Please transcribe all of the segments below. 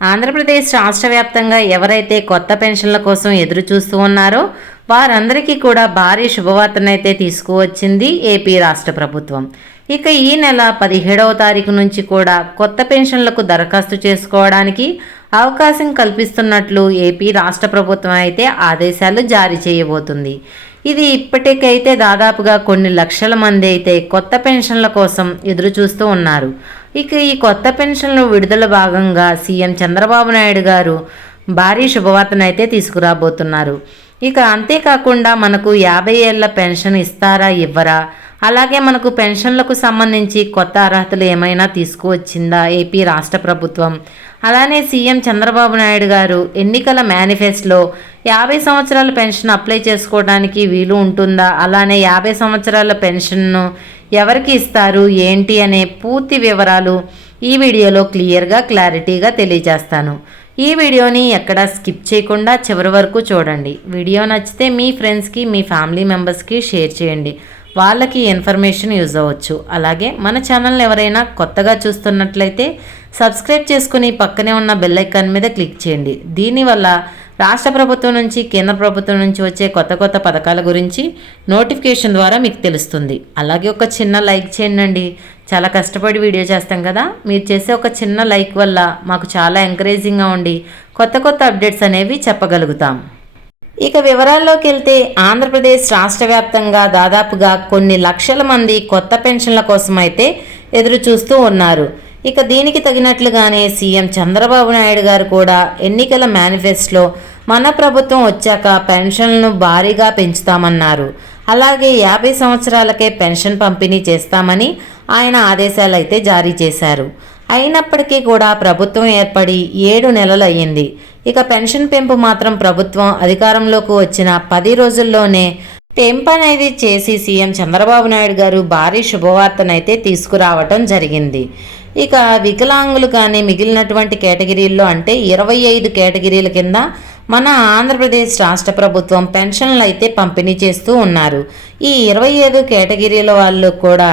ఆంధ్రప్రదేశ్ రాష్ట్ర వ్యాప్తంగా ఎవరైతే కొత్త పెన్షన్ల కోసం ఎదురు చూస్తూ ఉన్నారో వారందరికీ కూడా భారీ శుభవార్తనైతే తీసుకువచ్చింది ఏపీ రాష్ట్ర ప్రభుత్వం. ఇక ఈ నెల 17వ తారీఖు నుంచి కూడా కొత్త పెన్షన్లకు దరఖాస్తు చేసుకోవడానికి అవకాశం కల్పిస్తున్నట్లు ఏపీ రాష్ట్ర ప్రభుత్వం అయితే ఆదేశాలు జారీ చేయబోతుంది. ఇది ఇప్పటికైతే దాదాపుగా కొన్ని లక్షల మంది అయితే కొత్త పెన్షన్ల కోసం ఎదురు చూస్తూ ఉన్నారు. ఇక ఈ కొత్త పెన్షన్లు విడుదల భాగంగా సీఎం చంద్రబాబు నాయుడు గారు భారీ శుభవార్తనైతే తీసుకురాబోతున్నారు. ఇక అంతేకాకుండా మనకు 50 ఏళ్ల పెన్షన్ ఇస్తారా ఇవ్వరా, అలాగే మనకు పెన్షన్లకు సంబంధించి కొత్త అర్హతలు ఏమైనా తీసుకువచ్చిందా ఏపీ రాష్ట్ర ప్రభుత్వం, అలానే సీఎం చంద్రబాబు నాయుడు గారు ఎన్నికల మేనిఫెస్టోలో 50 సంవత్సరాల పెన్షన్ అప్లై చేసుకోవడానికి వీలు ఉంటుందా, అలానే 50 సంవత్సరాల పెన్షన్ను ఎవరికి ఇస్తారు ఏంటి అనే పూర్తి వివరాలు ఈ వీడియోలో క్లారిటీగా తెలియజేస్తాను. ఈ వీడియోని ఎక్కడా స్కిప్ చేయకుండా చివరి వరకు చూడండి. వీడియో నచ్చితే మీ ఫ్రెండ్స్కి మీ ఫ్యామిలీ మెంబర్స్కి షేర్ చేయండి, వాళ్ళకి ఇన్ఫర్మేషన్ యూజ్ అవ్వచ్చు. అలాగే మన ఛానల్ని ఎవరైనా కొత్తగా చూస్తున్నట్లయితే సబ్స్క్రైబ్ చేసుకుని పక్కనే ఉన్న బెల్ ఐకాన్ మీద క్లిక్ చేయండి. దీనివల్ల రాష్ట్ర ప్రభుత్వం నుంచి కేంద్ర ప్రభుత్వం నుంచి వచ్చే కొత్త పథకాల గురించి నోటిఫికేషన్ ద్వారా మీకు తెలుస్తుంది. అలాగే ఒక చిన్న లైక్ చేయండి. చాలా కష్టపడి వీడియో చేస్తాం కదా, మీరు చేసే ఒక చిన్న లైక్ వల్ల మాకు చాలా ఎంకరేజింగ్గా ఉండి కొత్త అప్డేట్స్ అనేవి చెప్పగలుగుతాం. ఇక వివరాల్లోకి వెళ్తే ఆంధ్రప్రదేశ్ రాష్ట్ర వ్యాప్తంగా దాదాపుగా కొన్ని లక్షల మంది కొత్త పెన్షన్ల కోసం అయితే ఎదురు చూస్తూ ఉన్నారు. ఇక దీనికి తగినట్లుగానే సీఎం చంద్రబాబు నాయుడు గారు కూడా ఎన్నికల మేనిఫెస్టోలో మన ప్రభుత్వం వచ్చాక పెన్షన్లను భారీగా పెంచుతామన్నారు. అలాగే 50 సంవత్సరాలకే పెన్షన్ పంపిణీ చేస్తామని ఆయన ఆదేశాలు అయితే జారీ చేశారు. అయినప్పటికీ కూడా ప్రభుత్వం ఏర్పడి 7 నెలలు అయ్యింది. ఇక పెన్షన్ పెంపు మాత్రం ప్రభుత్వం అధికారంలోకి వచ్చిన 10 రోజుల్లోనే పెంపు అనేది చేసి సీఎం చంద్రబాబు నాయుడు గారు భారీ శుభవార్తనైతే తీసుకురావటం జరిగింది. ఇక వికలాంగులు కానీ మిగిలినటువంటి కేటగిరీల్లో అంటే 25 కేటగిరీల కింద మన ఆంధ్రప్రదేశ్ రాష్ట్ర ప్రభుత్వం పెన్షన్లు అయితే పంపిణీ చేస్తూ ఉన్నారు. ఈ 25 కేటగిరీల వాళ్ళు కూడా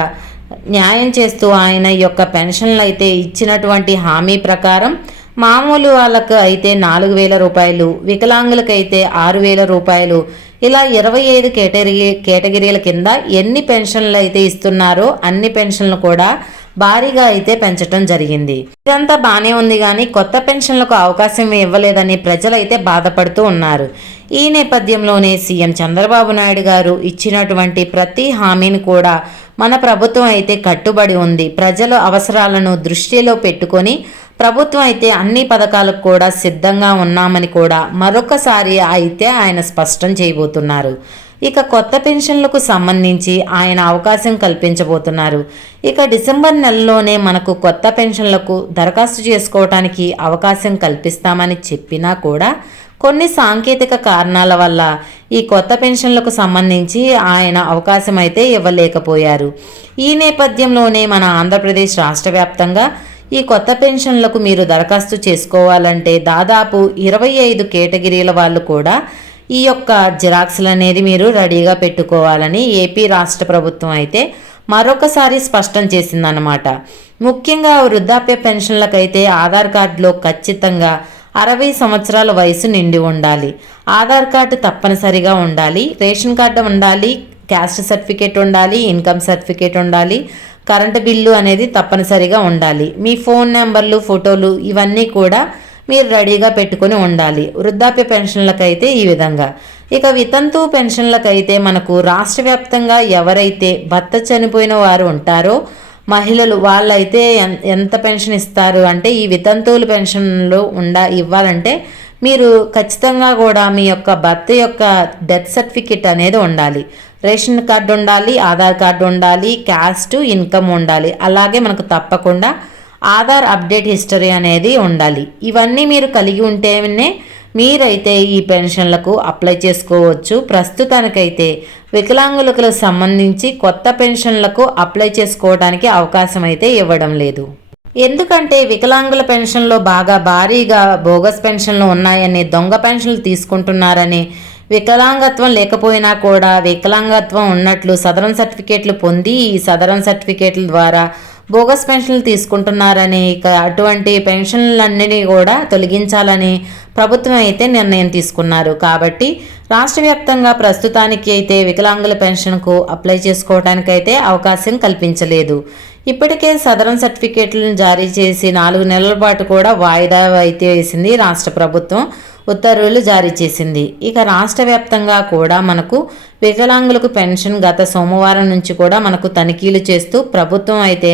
న్యాయం చేస్తూ ఆయన యొక్క పెన్షన్లు అయితే ఇచ్చినటువంటి హామీ ప్రకారం మామూలు వాళ్ళకు అయితే 4,000 రూపాయలు, వికలాంగులకైతే 6,000 రూపాయలు, ఇలా 25 కేటగిరీల కింద ఎన్ని పెన్షన్లు అయితే ఇస్తున్నారో అన్ని పెన్షన్లు కూడా భారీగా అయితే పెంచడం జరిగింది. ఇదంతా బాగానే ఉంది, కానీ కొత్త పెన్షన్లకు అవకాశం ఇవ్వలేదని ప్రజలైతే బాధపడుతూ ఉన్నారు. ఈ నేపథ్యంలోనే సీఎం చంద్రబాబు నాయుడు గారు ఇచ్చినటువంటి ప్రతి హామీని కూడా మన ప్రభుత్వం అయితే కట్టుబడి ఉంది. ప్రజల అవసరాలను దృష్టిలో పెట్టుకొని ప్రభుత్వం అయితే అన్ని పథకాలకు కూడా సిద్ధంగా ఉన్నామని కూడా మరొకసారి అయితే ఆయన స్పష్టం చేయబోతున్నారు. ఇక కొత్త పెన్షన్లకు సంబంధించి ఆయన అవకాశం కల్పించబోతున్నారు. ఇక డిసెంబర్ నెలలోనే మనకు కొత్త పెన్షన్లకు దరఖాస్తు చేసుకోవడానికి అవకాశం కల్పిస్తామని చెప్పినా కూడా కొన్ని సాంకేతిక కారణాల వల్ల ఈ కొత్త పెన్షన్లకు సంబంధించి ఆయన అవకాశం అయితే ఇవ్వలేకపోయారు. ఈ నేపథ్యంలోనే మన ఆంధ్రప్రదేశ్ రాష్ట్ర వ్యాప్తంగా ఈ కొత్త పెన్షన్లకు మీరు దరఖాస్తు చేసుకోవాలంటే దాదాపు 25 కేటగిరీల వాళ్ళు కూడా ఈ యొక్క జిరాక్స్లు అనేది మీరు రెడీగా పెట్టుకోవాలని ఏపీ రాష్ట్ర ప్రభుత్వం అయితే మరొకసారి స్పష్టం చేసిందన్నమాట. ముఖ్యంగా వృద్ధాప్య పెన్షన్లకైతే ఆధార్ కార్డులో ఖచ్చితంగా 60 సంవత్సరాల వయసు నిండి ఉండాలి. ఆధార్ కార్డు తప్పనిసరిగా ఉండాలి, రేషన్ కార్డు ఉండాలి, క్యాస్ట్ సర్టిఫికేట్ ఉండాలి, ఇన్కమ్ సర్టిఫికేట్ ఉండాలి, కరెంటు బిల్లు అనేది తప్పనిసరిగా ఉండాలి, మీ ఫోన్ నెంబర్లు, ఫోటోలు ఇవన్నీ కూడా మీరు రెడీగా పెట్టుకొని ఉండాలి. వృద్ధాప్య పెన్షన్లకైతే ఈ విధంగా. ఇక వితంతు పెన్షన్లకైతే మనకు రాష్ట్ర వ్యాప్తంగా ఎవరైతే భర్త చనిపోయిన వారు ఉంటారో మహిళలు వాళ్ళైతే ఎంత పెన్షన్ ఇస్తారు అంటే ఈ వితంతువుల పెన్షన్లు ఇవ్వాలంటే మీరు ఖచ్చితంగా కూడా మీ యొక్క భర్త యొక్క డెత్ సర్టిఫికెట్ అనేది ఉండాలి, రేషన్ కార్డు ఉండాలి, ఆధార్ కార్డు ఉండాలి, క్యాస్ట్, ఇన్కమ్ ఉండాలి, అలాగే మనకు తప్పకుండా ఆధార్ అప్డేట్ హిస్టరీ అనేది ఉండాలి. ఇవన్నీ మీరు కలిగి ఉంటేనే మీరైతే ఈ పెన్షన్లకు అప్లై చేసుకోవచ్చు. ప్రస్తుతానికైతే వికలాంగులకు సంబంధించి కొత్త పెన్షన్లకు అప్లై చేసుకోవడానికి అవకాశం అయితే ఇవ్వడం లేదు. ఎందుకంటే వికలాంగుల పెన్షన్లో భారీగా బోగస్ పెన్షన్లు ఉన్నాయని, దొంగ పెన్షన్లు తీసుకుంటున్నారని, వికలాంగత్వం లేకపోయినా కూడా వికలాంగత్వం ఉన్నట్లు సదరన్ సర్టిఫికేట్లు పొంది ఈ సదరన్ సర్టిఫికేట్ల ద్వారా బోగస్ పెన్షన్లు తీసుకుంటున్నారని, ఇక అటువంటి పెన్షన్లన్నీ కూడా తొలగించాలని ప్రభుత్వం అయితే నిర్ణయం తీసుకున్నారు. కాబట్టి రాష్ట్ర వ్యాప్తంగా ప్రస్తుతానికి అయితే వికలాంగుల పెన్షన్కు అప్లై చేసుకోవడానికి అయితే అవకాశం కల్పించలేదు. ఇప్పటికే సదరన్ సర్టిఫికేట్లను జారీ చేసి 4 నెలల పాటు కూడా వాయిదా అయితే వేసింది రాష్ట్ర ప్రభుత్వం, ఉత్తర్వులు జారీ చేసింది. ఇక రాష్ట్ర వ్యాప్తంగా కూడా మనకు వికలాంగులకు పెన్షన్ గత సోమవారం నుంచి కూడా మనకు తనిఖీలు చేస్తూ ప్రభుత్వం అయితే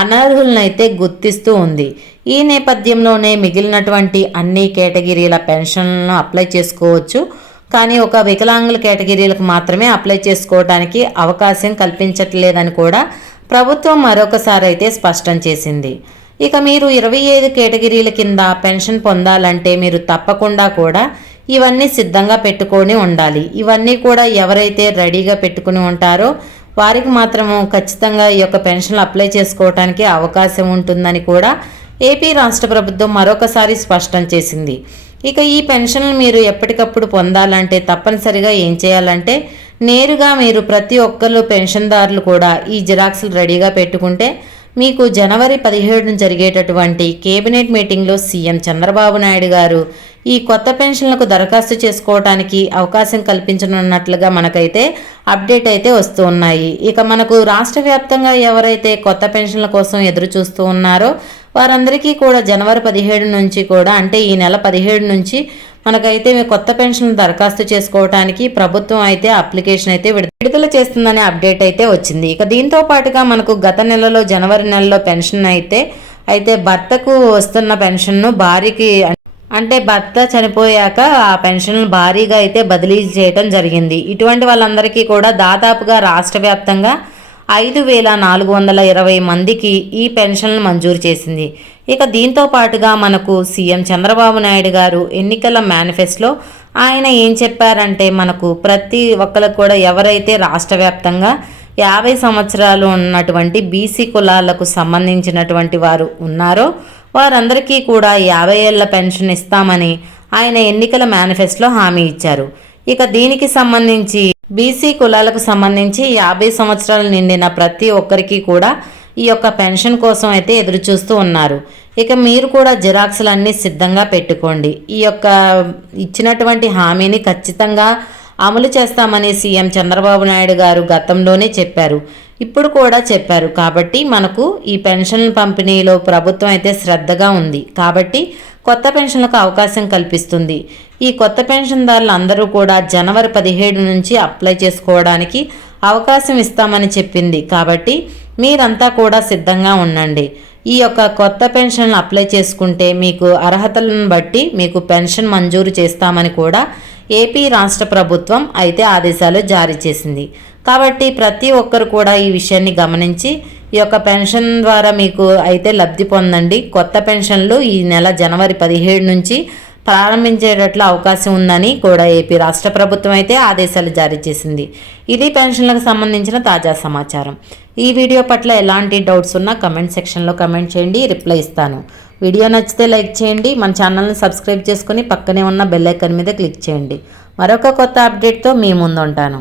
అనర్హులనైతే గుర్తిస్తూ ఉంది. ఈ నేపథ్యంలోనే మిగిలినటువంటి అన్ని కేటగిరీల పెన్షన్లను అప్లై చేసుకోవచ్చు, కానీ ఒక వికలాంగుల కేటగిరీలకు మాత్రమే అప్లై చేసుకోవడానికి అవకాశం కల్పించట్లేదని కూడా ప్రభుత్వం మరొకసారి అయితే స్పష్టం చేసింది. ఇక మీరు 25 కేటగిరీల కింద పెన్షన్ పొందాలంటే మీరు తప్పకుండా కూడా ఇవన్నీ సిద్ధంగా పెట్టుకొని ఉండాలి. ఇవన్నీ కూడా ఎవరైతే రెడీగా పెట్టుకుని ఉంటారో వారికి మాత్రము ఖచ్చితంగా ఈ యొక్క పెన్షన్లు అప్లై చేసుకోవడానికి అవకాశం ఉంటుందని కూడా ఏపీ రాష్ట్ర ప్రభుత్వం మరొకసారి స్పష్టం చేసింది. ఇక ఈ పెన్షన్లు మీరు ఎప్పటికప్పుడు పొందాలంటే తప్పనిసరిగా ఏం చేయాలంటే నేరుగా మీరు ప్రతి ఒక్కరు పెన్షన్దారులు కూడా ఈ జిరాక్స్లు రెడీగా పెట్టుకుంటే మీకు జనవరి 17 జరిగేటటువంటి కేబినెట్ మీటింగ్లో సీఎం చంద్రబాబు నాయుడు గారు ఈ కొత్త పెన్షన్లకు దరఖాస్తు చేసుకోవడానికి అవకాశం కల్పించనున్నట్లుగా మనకైతే అప్డేట్ అయితే వస్తూ ఉన్నాయి. ఇక మనకు రాష్ట్ర వ్యాప్తంగా ఎవరైతే కొత్త పెన్షన్ల కోసం ఎదురు చూస్తూ ఉన్నారో వారందరికీ కూడా జనవరి 17 నుంచి కూడా, అంటే ఈ నెల 17 నుంచి మనకైతే కొత్త పెన్షన్ దరఖాస్తు చేసుకోవడానికి ప్రభుత్వం అయితే అప్లికేషన్ అయితే విడుదల చేస్తుందనే అప్డేట్ అయితే వచ్చింది. ఇక దీంతో పాటుగా మనకు గత నెలలో జనవరి నెలలో పెన్షన్ అయితే భర్తకు వస్తున్న పెన్షన్ను భార్యకి, అంటే భర్త చనిపోయాక ఆ పెన్షన్ భారీగా అయితే బదిలీ చేయడం జరిగింది. ఇటువంటి వాళ్ళందరికీ కూడా దాదాపుగా రాష్ట్ర వ్యాప్తంగా 5,420 మందికి ఈ పెన్షన్లు మంజూరు చేసింది. ఇక దీంతో పాటుగా మనకు సీఎం చంద్రబాబు నాయుడు గారు ఎన్నికల మేనిఫెస్టోలో ఆయన ఏం చెప్పారంటే మనకు ప్రతి ఒక్కరికి కూడా ఎవరైతే రాష్ట్ర వ్యాప్తంగా 50 సంవత్సరాలు ఉన్నటువంటి బీసీ కులాలకు సంబంధించినటువంటి వారు ఉన్నారో వారందరికీ కూడా 50 ఏళ్ల పెన్షన్ ఇస్తామని ఆయన ఎన్నికల మేనిఫెస్టోలో హామీ ఇచ్చారు. ఇక దీనికి సంబంధించి బీసీ కులాలకు సంబంధించి 50 సంవత్సరాలు నిండిన ప్రతి ఒక్కరికి కూడా ఈ యొక్క పెన్షన్ కోసం అయితే ఎదురు చూస్తూ ఉన్నారు. ఇక మీరు కూడా జిరాక్స్లన్నీ సిద్ధంగా పెట్టుకోండి. ఈ యొక్క ఇచ్చినటువంటి హామీని ఖచ్చితంగా అమలు చేస్తామని సీఎం చంద్రబాబు నాయుడు గారు గతంలోనే చెప్పారు, ఇప్పుడు కూడా చెప్పారు. కాబట్టి మనకు ఈ పెన్షన్ పంపిణీలో ప్రభుత్వం అయితే శ్రద్ధగా ఉంది. కాబట్టి కొత్త పెన్షన్లకు అవకాశం కల్పిస్తుంది. ఈ కొత్త పెన్షన్దారులు అందరూ కూడా జనవరి 17 నుంచి అప్లై చేసుకోవడానికి అవకాశం ఇస్తామని చెప్పింది. కాబట్టి మీరంతా కూడా సిద్ధంగా ఉండండి. ఈ యొక్క కొత్త పెన్షన్లు అప్లై చేసుకుంటే మీకు అర్హతలను బట్టి మీకు పెన్షన్ మంజూరు చేస్తామని కూడా ఏపీ రాష్ట్ర ప్రభుత్వం అయితే ఆదేశాలు జారీ చేసింది. కాబట్టి ప్రతి ఒక్కరు కూడా ఈ విషయాన్ని గమనించి ఈ యొక్క పెన్షన్ ద్వారా మీకు అయితే లబ్ధి పొందండి. కొత్త పెన్షన్లు ఈ నెల జనవరి 17 నుంచి ప్రారంభించేటట్లు అవకాశం ఉందని కూడా ఏపీ రాష్ట్ర ప్రభుత్వం అయితే ఆదేశాలు జారీ చేసింది. ఇది పెన్షన్లకు సంబంధించిన తాజా సమాచారం. ఈ వీడియో పట్ల ఎలాంటి డౌట్స్ ఉన్నా కమెంట్ సెక్షన్లో కమెంట్ చేయండి, రిప్లై ఇస్తాను. వీడియో నచ్చితే లైక్ చేయండి, మన ఛానల్ని సబ్స్క్రైబ్ చేసుకుని పక్కనే ఉన్న బెల్ ఐకాన్ మీద క్లిక్ చేయండి. మరొక కొత్త అప్డేట్తో మీ ముందు ఉంటాను.